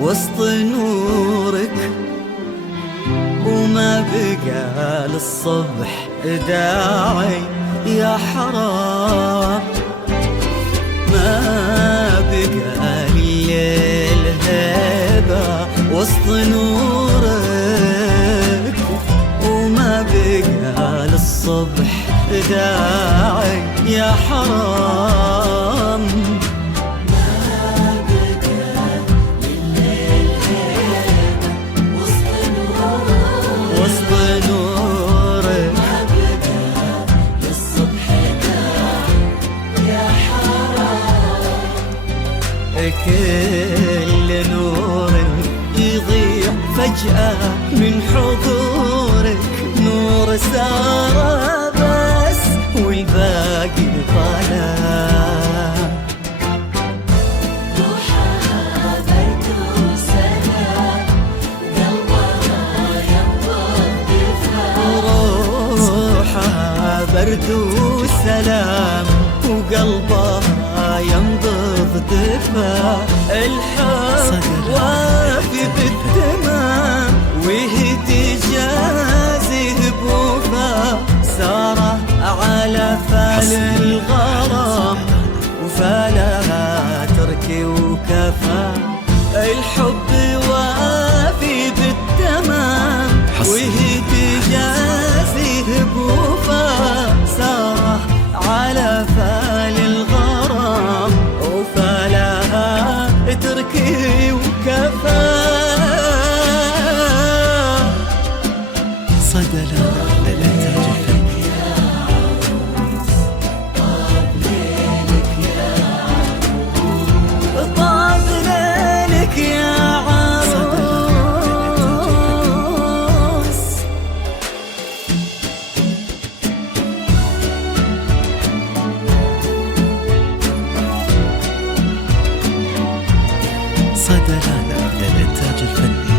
وسط نورك، وما بقى للصبح داعي يا حرام. ما بقى لليل هيبة وسط نورك، وما بقى للصبح داعي يا حرام. كل نور يضيع فجأة من حضورك، نور سارة بس والباقي ظلام. روحها برد وسلام، قلبها ينبض دفا. روحها برد وسلام وقلبها ينبض دفا. الحب وافي بالتمام وهي تجازيه بوفا. سارة على فال الغرام وفالها تركي وكفى. الحب وافي بالتمام وهي تجازيه بوفا. سارة على فال الغرام وفالها تركي وكفى. صدى للإنتاج الفني. طاب ليلك يا عروس. صدى للإنتاج الفني.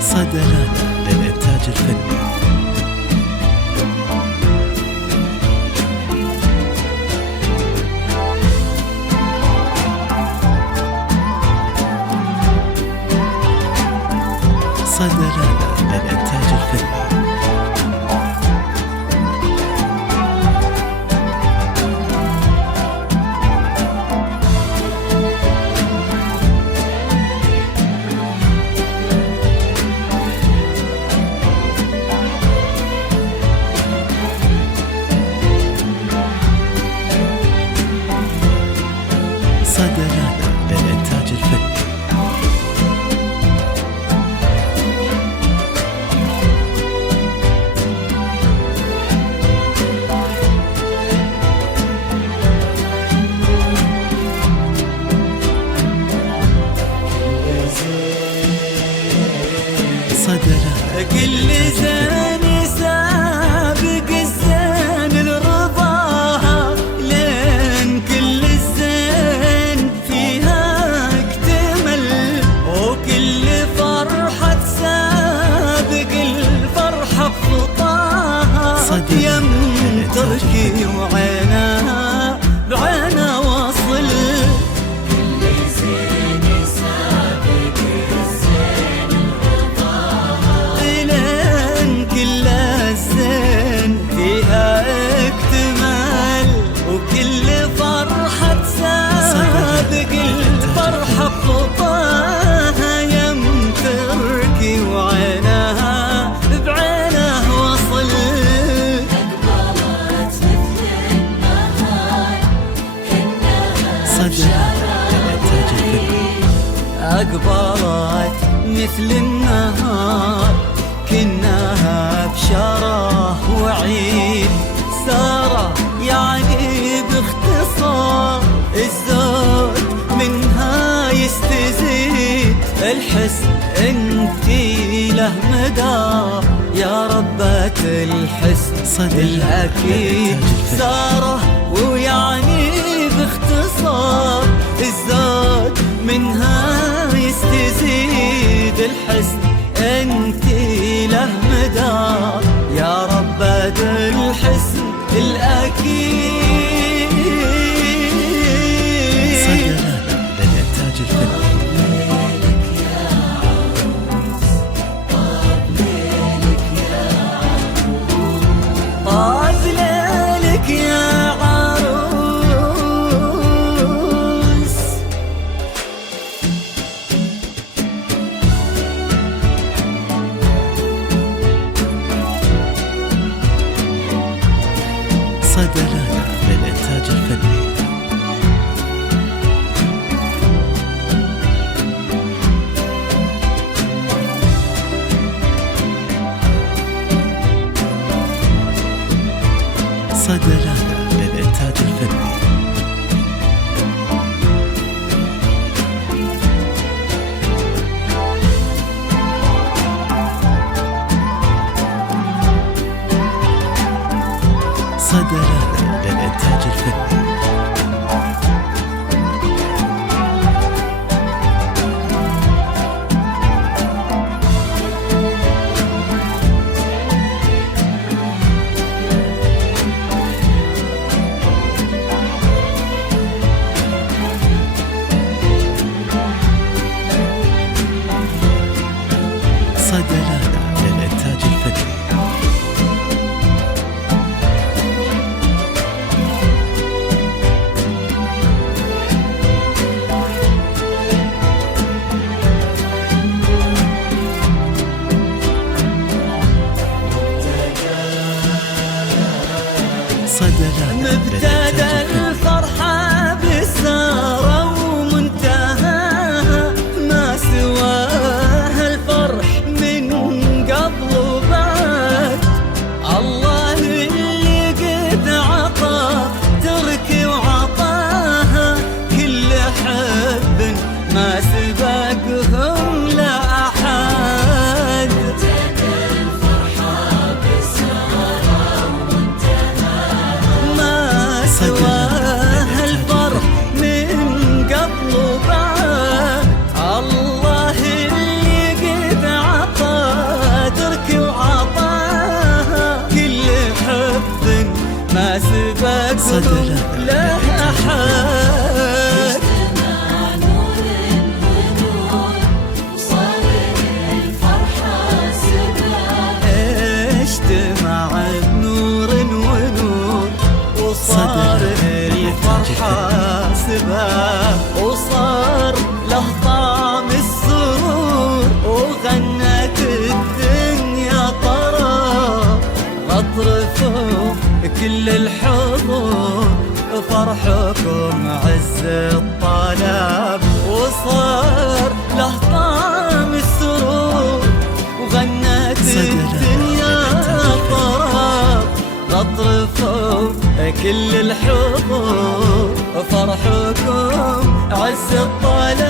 صدى للإنتاج الفني. صدى للإنتاج الفني. صدى للإنتاج الفني. صدى كل زين سابق الزين لرضاها، لين كل الزين فيها اكتمل. وكل فرحة سابق الفرحة بخطاها. يم تركي وعينها بعينها واصل. وكل فرحة سابق الفرحة بخطاها. يم تركي وعينها بعينها وصل. أقبلت مثل النهار كأنها صدى للإنتاج الفني. أقبلت مثل النهار كأنها بشرة وعيد. سارة يعني باختصار الزود منها يستزيد. الحسن انتي له مدار يا ربة الحسن الأكيد. سارة ويعني باختصار الزود منها يستزيد. الحسن انتي له صدلانا للإنتاج الفني. صدلانا للإنتاج الفني. صدلانا للإنتاج الفني. صدلانا للإنتاج الفني. مبتدأ الفرحة بسارة ومنتهاها ما سواها الفرح من قبل وبعد. الله اللي قد عطى ترك وعطاها كل حب ما سبقهم لا أحد. سواها الفرح من قبل وبعد. الله اللي قد عطى ترك وعطاها كل حب ما سبقهم له أحد. اجتمع بنور ونور وصار الفرحة سباق وصار له طعم السرور وغنت الدنيا طرب أطرفوا كل الحضور فرحكم عز الطلب وصار له طعم السرور وغنت الدنيا طرب أطرفوا كل الحضور فرحكم عز الطلب